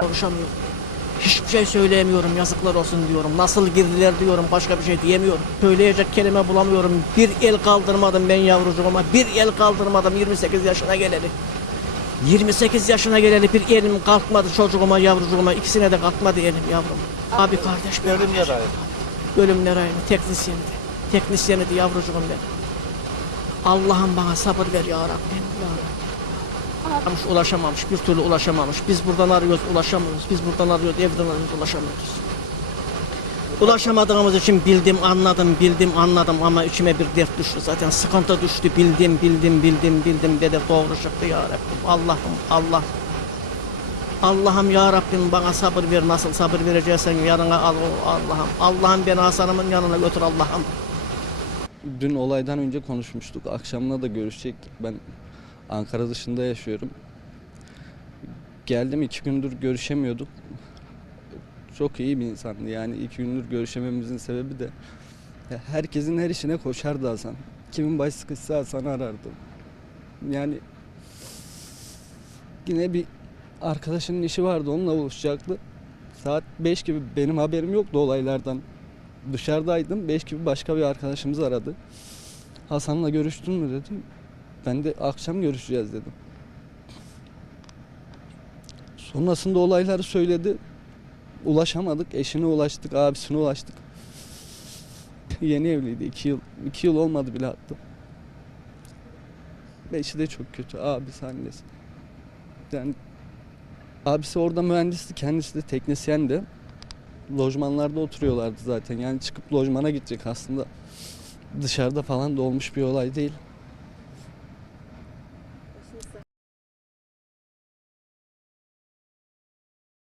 Konuşamıyorum. Hiçbir şey söyleyemiyorum yazıklar olsun diyorum. Nasıl girdiler diyorum başka bir şey diyemiyorum. Söyleyecek kelime bulamıyorum. Bir el kaldırmadım ben yavrucuğuma. Bir el kaldırmadım 28 yaşına geleli. 28 yaşına geleli bir elim kalkmadı çocuğuma yavrucuğuma. ikisine de kalkmadı elim yavrum. Abi kardeş ben. Ölüm yarayı. Ölümler aynı teknisyendi. Teknisyeniydi yavrucuğum ben. Allah'ım bana sabır ver ya Rabbim. Ya Rabbim. Ulaşamamış, ulaşamamış, bir türlü ulaşamamış. Biz buradan arıyoruz, ulaşamıyoruz. Biz buradan arıyoruz, evden arıyoruz, ulaşamıyoruz. Ulaşamadığımız için bildim, anladım, bildim, anladım ama içime bir dert düştü zaten. Sıkıntı düştü, bildim, bildim, bildim, bildim dedi. Doğru çıktı ya Rabbim. Allah'ım, Allah. Allah'ım ya Rabbim bana sabır ver. Nasıl sabır vereceksen yanına al Allah'ım. Allah'ım beni Hasan'ımın yanına götür Allah'ım. Dün olaydan önce konuşmuştuk. Akşamına da görüşecektik. Ben Ankara dışında yaşıyorum. Geldim iki gündür görüşemiyorduk. Çok iyi bir insandı. Yani iki gündür görüşememizin sebebi de herkesin her işine koşardı Hasan. Kimin baş sıkışsa Hasan'ı arardı. Yani yine bir arkadaşının işi vardı onunla buluşacaktı. Saat 5 gibi benim haberim yoktu olaylardan. Dışarıdaydım. 5 gibi başka bir arkadaşımız aradı. Hasan'la görüştün mü dedim. Ben de akşam görüşeceğiz dedim. Sonrasında olayları söyledi. Ulaşamadık. Eşine ulaştık, abisine ulaştık. Yeni evliydi. 2 yıl, iki yıl olmadı bile hatta. Eşi de çok kötü. Abisi, annesi. Yani abisi orada mühendisti. Kendisi de teknisyendi lojmanlarda oturuyorlardı zaten. Yani çıkıp lojmana gidecek aslında. Dışarıda falan da olmuş bir olay değil. лестница.